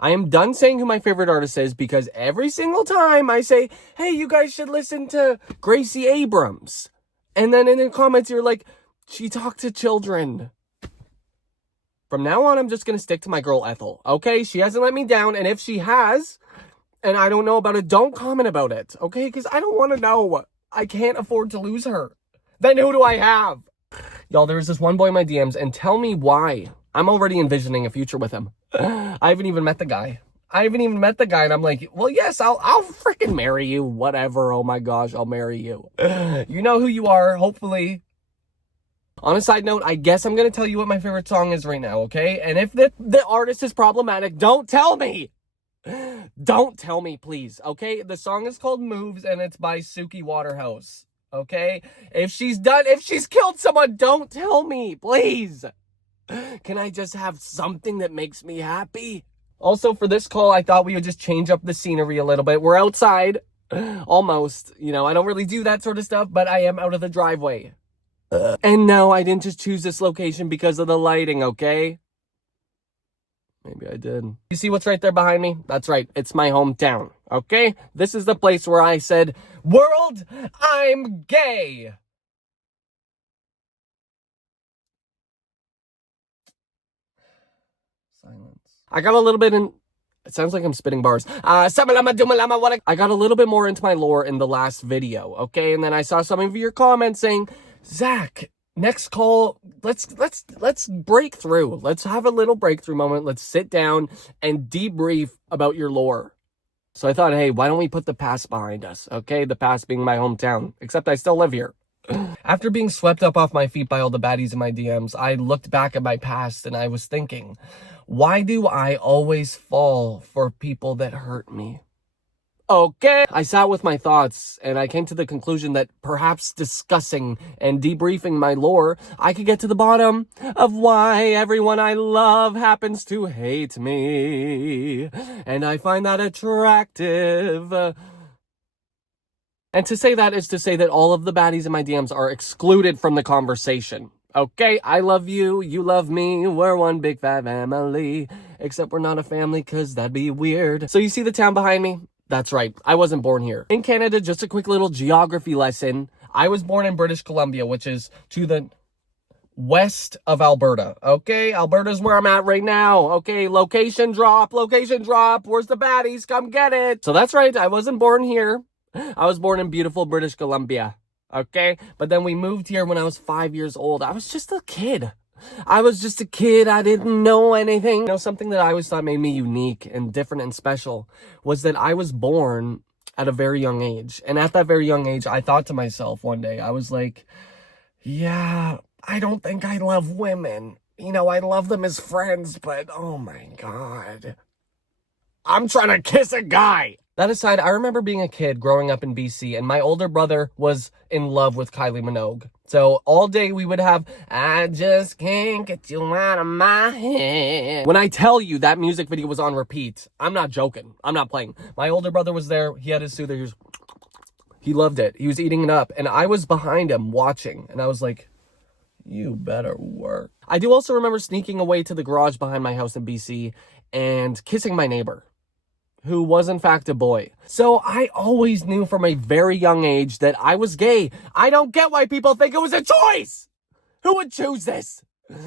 I am done saying who my favorite artist is because every single time I say, hey, you guys should listen to Gracie Abrams. And then in the comments, you're like, she talked to children. From now on, I'm just going to stick to my girl Ethel, okay? She hasn't let me down, and if she has, and I don't know about it, don't comment about it, okay? Because I don't want to know. I can't afford to lose her. Then who do I have? Y'all, there was this one boy in my DMs, and tell me why. I'm already envisioning a future with him. I haven't even met the guy. And I'm like, well, yes, I'll freaking marry you. Whatever. Oh my gosh, I'll marry you. You know who you are, hopefully. On a side note, I guess I'm going to tell you what my favorite song is right now, okay? And if the artist is problematic, don't tell me. Don't tell me, please, okay? The song is called Moves, and it's by Suki Waterhouse, okay? If she's killed someone, don't tell me, please. Can I just have something that makes me happy? Also, for this call, I thought we would just change up the scenery a little bit. We're outside, almost. You know, I don't really do that sort of stuff, but I am out of the driveway. And no, I didn't just choose this location because of the lighting, okay? Maybe I did. You see what's right there behind me? That's right. It's my hometown, okay? This is the place where I said, world, I'm gay. Silence. I got a little bit in... It sounds like I'm spitting bars. I got a little bit more into my lore in the last video, okay? And then I saw some of your comments saying, Zach, next call, let's break through. Let's have a little breakthrough moment. Let's sit down and debrief about your lore. So I thought, hey, why don't we put the past behind us, okay? The past being my hometown, except I still live here. After being swept up off my feet by all the baddies in my DMs, I looked back at my past and I was thinking, why do I always fall for people that hurt me? Okay. I sat with my thoughts and I came to the conclusion that perhaps discussing and debriefing my lore, I could get to the bottom of why everyone I love happens to hate me. And I find that attractive. And to say that is to say that all of the baddies in my DMs are excluded from the conversation. Okay, I love you, you love me, we're one big fat family. Except we're not a family, cause that'd be weird. So you see the town behind me? That's right, I wasn't born here. In Canada, just a quick little geography lesson. I was born in British Columbia, which is to the west of Alberta. Okay, Alberta's where I'm at right now. Okay, location drop. Where's the baddies? Come get it. So that's right, I wasn't born here. I was born in beautiful British Columbia. Okay, but then we moved here when I was 5 years old. I was just a kid. I didn't know anything. You know, something that I always thought made me unique and different and special was that I was born at a very young age. And at that very young age, I thought to myself one day, I was like, yeah, I don't think I love women. You know, I love them as friends, but oh my God, I'm trying to kiss a guy. That aside, I remember being a kid growing up in BC, and my older brother was in love with Kylie Minogue. So all day we would have, I just can't get you out of my head. When I tell you that music video was on repeat, I'm not joking. I'm not playing. My older brother was there. He had his soother. He loved it. He was eating it up. And I was behind him watching. And I was like, you better work. I do also remember sneaking away to the garage behind my house in BC and kissing my neighbor, who was in fact a boy. So I always knew from a very young age that I was gay. I don't get why people think it was a choice. Who would choose this?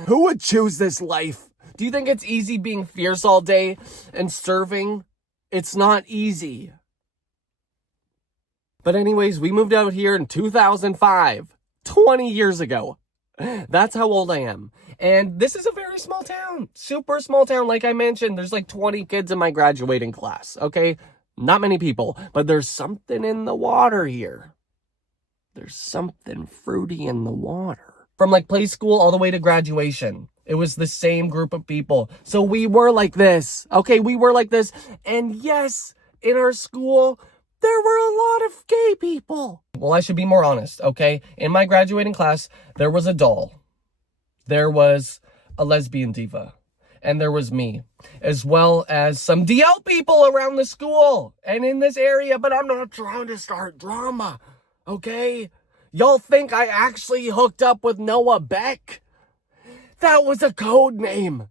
Who would choose this life? Do you think it's easy being fierce all day and serving? It's not easy. But anyways, we moved out here in 2005, 20 years ago. That's how old I am. And this is a very small town, super small town. Like I mentioned, there's like 20 kids in my graduating class, okay? Not many people, but there's something in the water here. There's something fruity in the water. From like play school all the way to graduation, it was the same group of people. So we were like this, okay? We were like this. And yes, in our school, there were a lot of gay people. Well, I should be more honest, okay? In my graduating class, there was a doll. There was a lesbian diva. And there was me. As well as some DL people around the school and in this area. But I'm not trying to start drama, okay? Y'all think I actually hooked up with Noah Beck? That was a code name.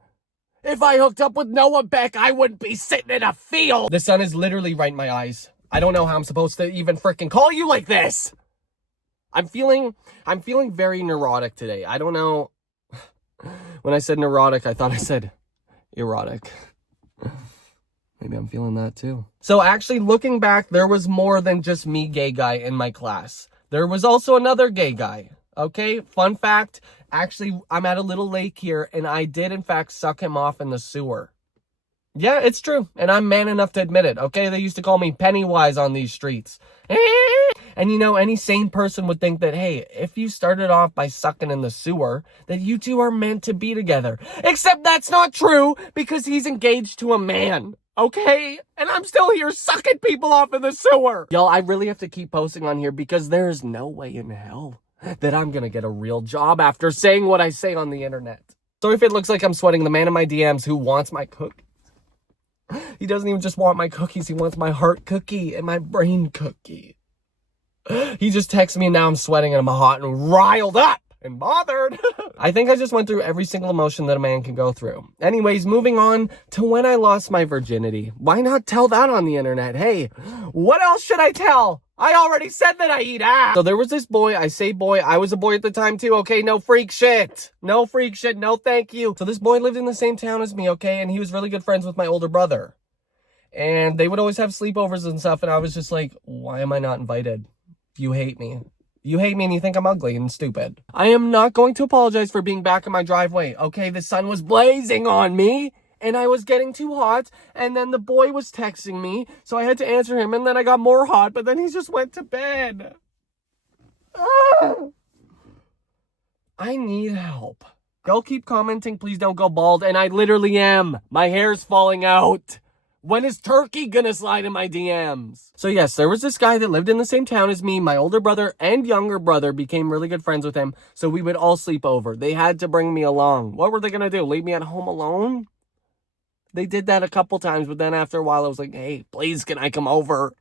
If I hooked up with Noah Beck, I wouldn't be sitting in a field. The sun is literally right in my eyes. I don't know how I'm supposed to even freaking call you like this. I'm feeling very neurotic today. I don't know. When I said neurotic, I thought I said erotic. Maybe I'm feeling that too. So actually, looking back, there was more than just me, gay guy, in my class. There was also another gay guy. Okay, fun fact. Actually, I'm at a little lake here, and I did, in fact, suck him off in the sewer. Yeah, it's true, and I'm man enough to admit it, okay? They used to call me Pennywise on these streets. And you know, any sane person would think that, hey, if you started off by sucking in the sewer, that you two are meant to be together. Except that's not true, because he's engaged to a man, okay? And I'm still here sucking people off in the sewer. Y'all, I really have to keep posting on here because there's no way in hell that I'm gonna get a real job after saying what I say on the internet. So if it looks like I'm sweating the man in my DMs who wants my cookies. He doesn't even just want my cookies, he wants my heart cookie and my brain cookie. He just texts me and now I'm sweating and I'm hot and riled up and bothered. I think I just went through every single emotion that a man can go through. Anyways, moving on to when I lost my virginity. Why not tell that on the internet? Hey, what else should I tell? I already said that I eat ass. So there was this boy, I say boy, I was a boy at the time too, okay? No freak shit. No freak shit, no thank you. So this boy lived in the same town as me, okay? And he was really good friends with my older brother. And they would always have sleepovers and stuff, and I was just like, why am I not invited? You hate me. You hate me and you think I'm ugly and stupid. I am not going to apologize for being back in my driveway, okay? The sun was blazing on me, and I was getting too hot, and then the boy was texting me, so I had to answer him, and then I got more hot, but then he just went to bed. Ah! I need help. Y'all keep commenting, please don't go bald, and I literally am. My hair's falling out. When is Turkey gonna slide in my DMs? So yes, there was this guy that lived in the same town as me. My older brother and younger brother became really good friends with him, so we would all sleep over. They had to bring me along. What were they gonna do? Leave me at home alone? They did that a couple times, but then after a while I was like, hey, please, can I come over?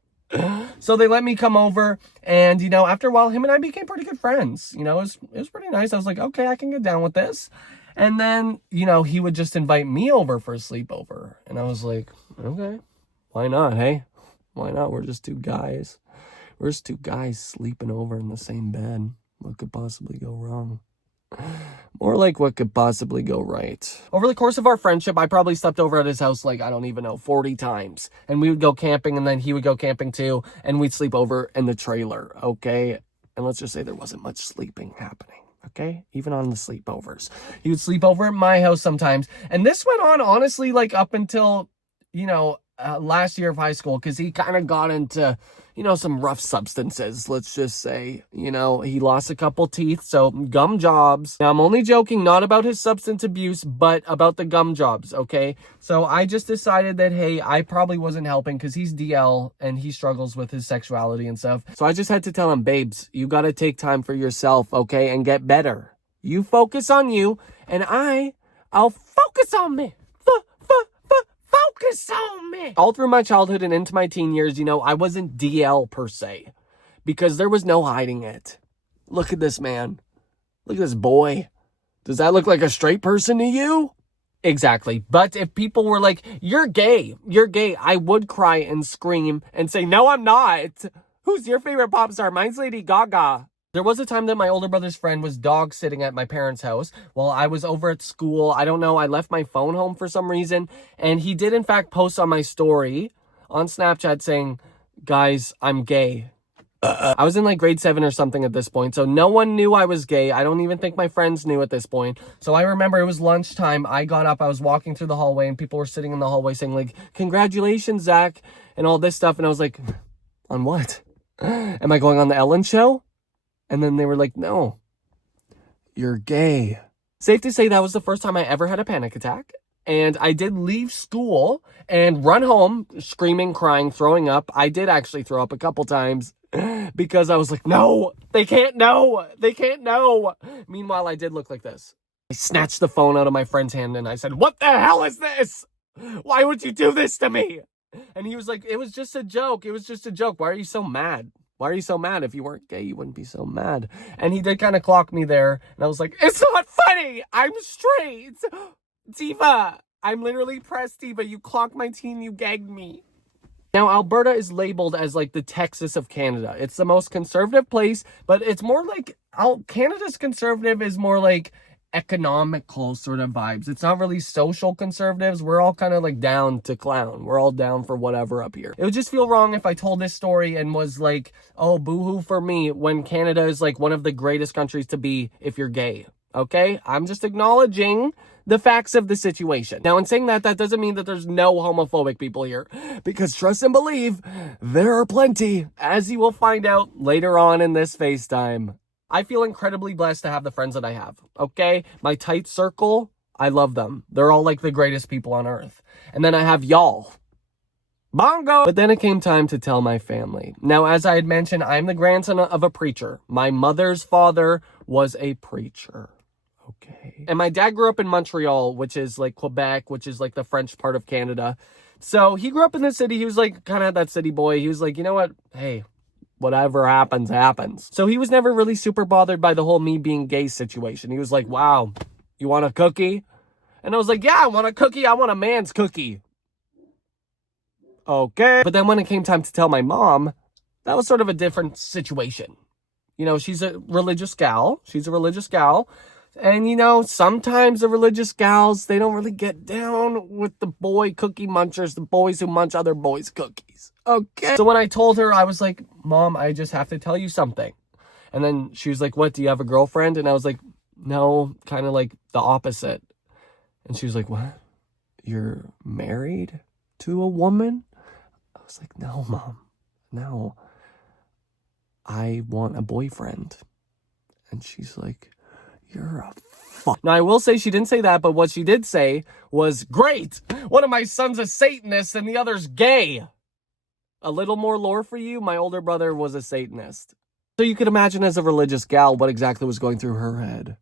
So they let me come over, and, you know, after a while, him and I became pretty good friends. You know, it was pretty nice. I was like, okay, I can get down with this. And then, you know, he would just invite me over for a sleepover. And I was like, okay, why not, hey? Why not? We're just two guys. We're just two guys sleeping over in the same bed. What could possibly go wrong? More like what could possibly go right. Over the course of our friendship, I probably slept over at his house like, I don't even know, 40 times. And we would go camping, and then he would go camping too, and we'd sleep over in the trailer, okay? And let's just say there wasn't much sleeping happening. Okay, even on the sleepovers. He would sleep over at my house sometimes. And this went on, honestly, like up until, you know, last year of high school, because he kind of got into, you know, some rough substances, let's just say. You know, he lost a couple teeth, so gum jobs. Now, I'm only joking, not about his substance abuse, but about the gum jobs, okay? So I just decided that, hey, I probably wasn't helping because he's DL and he struggles with his sexuality and stuff. So I just had to tell him, babes, you got to take time for yourself, okay, and get better. You focus on you, and I'll focus on me. Focus on me. All through my childhood and into my teen years, you know, I wasn't DL per se, because there was no hiding it. Look at this man. Look at this boy. Does that look like a straight person to you? Exactly. But if people were like, you're gay, I would cry and scream and say, no, I'm not. Who's your favorite pop star? Mine's Lady Gaga. There was a time that my older brother's friend was dog sitting at my parents' house while I was over at school. I don't know, I left my phone home for some reason, and he did in fact post on my story on Snapchat saying, guys, I'm gay. I was in like grade 7 or something at this point, so no one knew I was gay. I don't even think my friends knew at this point. So I remember it was lunchtime. I got up, I was walking through the hallway, and people were sitting in the hallway saying like, congratulations, Zach, and all this stuff. And I was like, on what? Am I going on the Ellen show? And then they were like, no, you're gay. Safe to say that was the first time I ever had a panic attack. And I did leave school and run home screaming, crying, throwing up. I did actually throw up a couple times because I was like, no, they can't know. They can't know. Meanwhile, I did look like this. I snatched the phone out of my friend's hand and I said, what the hell is this? Why would you do this to me? And he was like, it was just a joke. It was just a joke. Why are you so mad? Why are you so mad? If you weren't gay, you wouldn't be so mad. And he did kind of clock me there. And I was like, it's not funny. I'm straight. Diva. I'm literally Presty, but you clocked my teen, you gagged me. Now, Alberta is labeled as like the Texas of Canada. It's the most conservative place, but it's more like Canada's conservative is more like economical sort of vibes. It's not really social conservatives. We're all kind of like down to clown. We're all down for whatever up here. It would just feel wrong if I told this story and was like, oh, boo-hoo for me, when Canada is like one of the greatest countries to be if you're gay. Okay? I'm just acknowledging the facts of the situation. Now, in saying that, that doesn't mean that there's no homophobic people here, because trust and believe, there are plenty, as you will find out later on in this FaceTime. I feel incredibly blessed to have the friends that I have, okay? My tight circle, I love them. They're all like the greatest people on earth. And then I have y'all. Bongo! But then it came time to tell my family. Now, as I had mentioned, I'm the grandson of a preacher. My mother's father was a preacher. Okay. And my dad grew up in Montreal, which is like Quebec, which is like the French part of Canada. So he grew up in the city. He was like kind of that city boy. He was like, you know what? Hey, whatever happens, happens. So he was never really super bothered by the whole me being gay situation. He was like, wow, you want a cookie? And I was like, yeah, I want a cookie. I want a man's cookie. Okay. But then when it came time to tell my mom, that was sort of a different situation. You know, she's a religious gal. And, you know, sometimes the religious gals, they don't really get down with the boy cookie munchers, the boys who munch other boys' cookies. Okay. So when I told her, I was like, Mom, I just have to tell you something. And then she was like, what, do you have a girlfriend? And I was like, no, kind of like the opposite. And she was like, what? You're married to a woman? I was like, no, Mom, no. I want a boyfriend. And she's like, you're a fuck. Now, I will say she didn't say that, but what she did say was, great! One of my sons is Satanist and the other's gay. A little more lore for you, my older brother was a Satanist. So you can imagine as a religious gal what exactly was going through her head.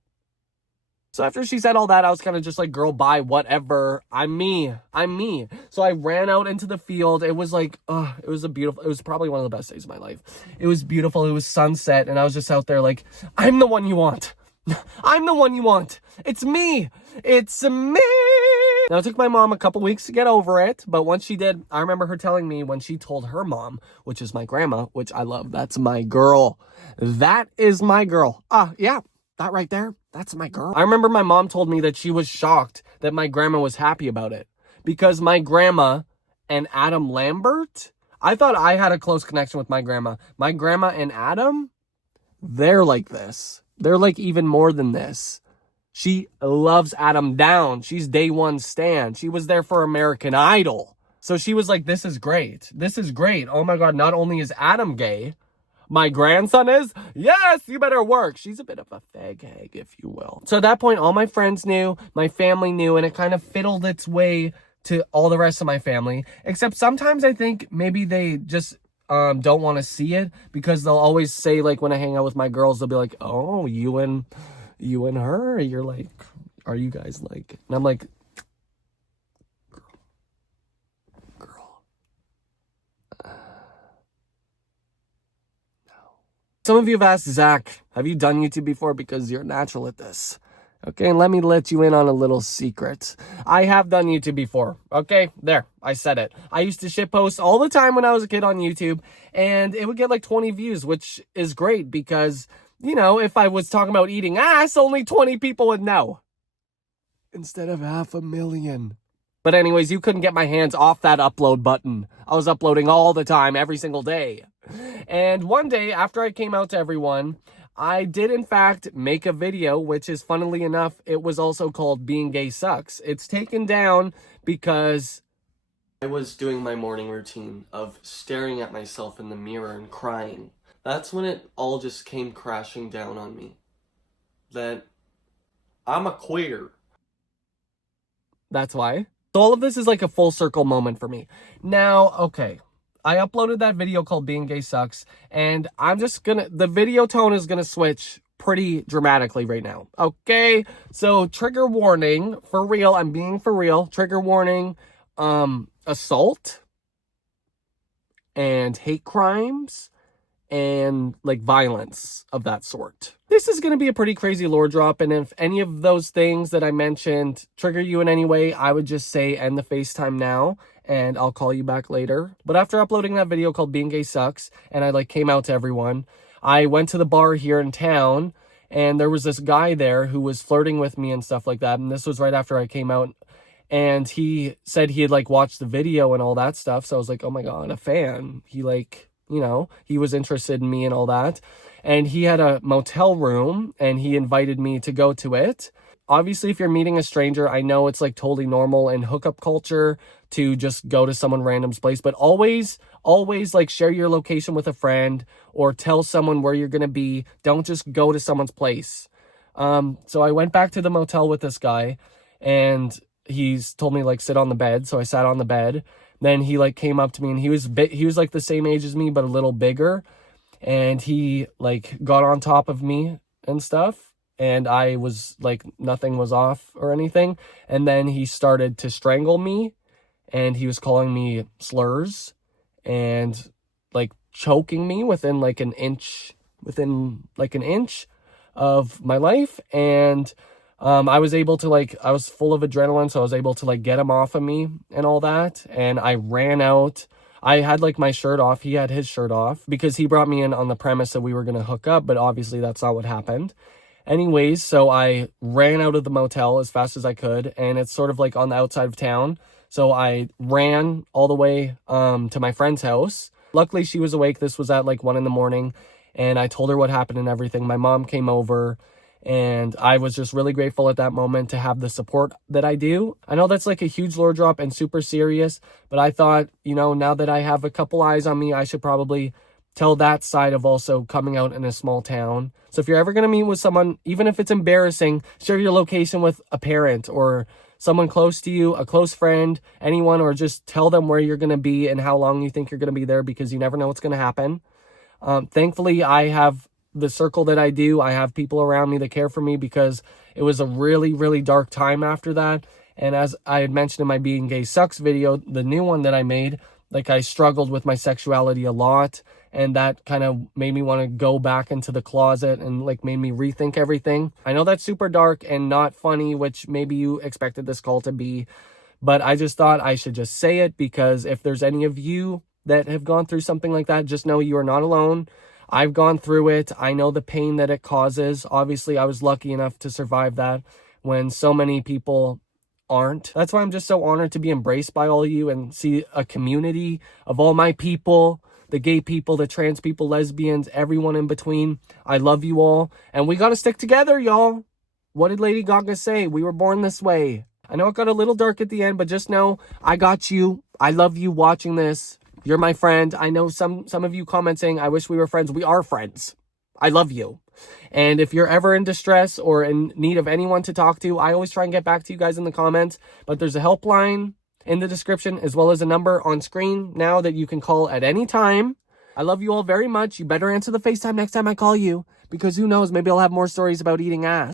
So after she said all that, I was kind of just like, girl, bye, whatever. I'm me. So I ran out into the field. It was like, it was probably one of the best days of my life. It was beautiful. It was sunset. And I was just out there like, I'm the one you want. I'm the one you want. It's me. It's me. Now, it took my mom a couple weeks to get over it, but once she did, I remember her telling me when she told her mom, which is my grandma, which I love, that's my girl. That is my girl. Yeah, that right there, that's my girl. I remember my mom told me that she was shocked that my grandma was happy about it, because my grandma and Adam Lambert, I thought I had a close connection with my grandma. My grandma and Adam, they're like this. They're like even more than this. She loves Adam down. She's day one stan. She was there for American Idol. So she was like, this is great. This is great. Oh my God, not only is Adam gay, my grandson is? Yes, you better work. She's a bit of a fag hag, if you will. So at that point, all my friends knew, my family knew, and it kind of fiddled its way to all the rest of my family. Except sometimes I think maybe they just don't want to see it, because they'll always say, like, when I hang out with my girls, they'll be like, oh, you and her, you're like, are you guys like, and I'm like, girl, no. Some of you have asked, Zach, have you done YouTube before? Because you're natural at this. Okay, and let you in on a little secret. I have done YouTube before. Okay, there, I said it. I used to shitpost all the time when I was a kid on YouTube, and it would get like 20 views, which is great because, you know, if I was talking about eating ass, only 20 people would know. Instead of 500,000. But anyways, you couldn't get my hands off that upload button. I was uploading all the time, every single day. And one day, after I came out to everyone, I did, in fact, make a video, which is, funnily enough, it was also called Being Gay Sucks. It's taken down because I was doing my morning routine of staring at myself in the mirror and crying. That's when it all just came crashing down on me. That I'm a queer. That's why. So all of this is like a full circle moment for me. Now, okay. I uploaded that video called Being Gay Sucks, and the video tone is gonna switch pretty dramatically right now. Okay, so trigger warning, for real, I'm being for real, trigger warning, assault, and hate crimes, and like violence of that sort. This is going to be a pretty crazy lore drop, and if any of those things that I mentioned trigger you in any way, I would just say end the FaceTime now and I'll call you back later. But after uploading that video called Being Gay Sucks, and I like came out to everyone, I went to the bar here in town, and there was this guy there who was flirting with me and stuff like that, and this was right after I came out, and he said he had like watched the video and all that stuff, so I was like, oh my god, a fan. He like, you know, he was interested in me and all that. And he had a motel room and he invited me to go to it. Obviously, if you're meeting a stranger, I know it's like totally normal in hookup culture to just go to someone random's place, but always like share your location with a friend or tell someone where you're going to be. Don't just go to someone's place. So I went back to the motel with this guy, and he's told me like sit on the bed. So I sat on the bed. Then he like came up to me, and he was like the same age as me, but a little bigger. And he like got on top of me and stuff. And I was like, nothing was off or anything. And then he started to strangle me, and he was calling me slurs and like choking me within an inch of my life. And I was able to I was full of adrenaline, so I was able to like get him off of me and all that. And I ran out. I had like my shirt off. He had his shirt off because he brought me in on the premise that we were going to hook up, but obviously that's not what happened. Anyways, so I ran out of the motel as fast as I could, and it's sort of like on the outside of town. So I ran all the way to my friend's house. Luckily, she was awake. This was at like 1 a.m, and I told her what happened and everything. My mom came over, and I was just really grateful at that moment to have the support that I do. I know that's like a huge lore drop and super serious, but I thought, you know, now that I have a couple eyes on me, I should probably tell that side of also coming out in a small town. So if you're ever going to meet with someone, even if it's embarrassing, share your location with a parent or someone close to you, a close friend, anyone, or just tell them where you're going to be and how long you think you're going to be there, because you never know what's going to happen. Thankfully, I have the circle that I do. I have people around me that care for me, because it was a really, really dark time after that. And as I had mentioned in my Being Gay Sucks video, the new one that I made, like I struggled with my sexuality a lot, and that kind of made me want to go back into the closet and like made me rethink everything. I know that's super dark and not funny, which maybe you expected this call to be, but I just thought I should just say it, because if there's any of you that have gone through something like that, just know you are not alone. I've gone through it. I know the pain that it causes. Obviously, I was lucky enough to survive that when so many people aren't. That's why I'm just so honored to be embraced by all of you and see a community of all my people, the gay people, the trans people, lesbians, everyone in between. I love you all, and we got to stick together, y'all. What did Lady Gaga say? We were born this way. I know it got a little dark at the end, but just know I got you. I love you watching this. You're my friend. I know some of you comment saying, I wish we were friends. We are friends. I love you. And if you're ever in distress or in need of anyone to talk to, I always try and get back to you guys in the comments. But there's a helpline in the description, as well as a number on screen now that you can call at any time. I love you all very much. You better answer the FaceTime next time I call you, because who knows, maybe I'll have more stories about eating ass.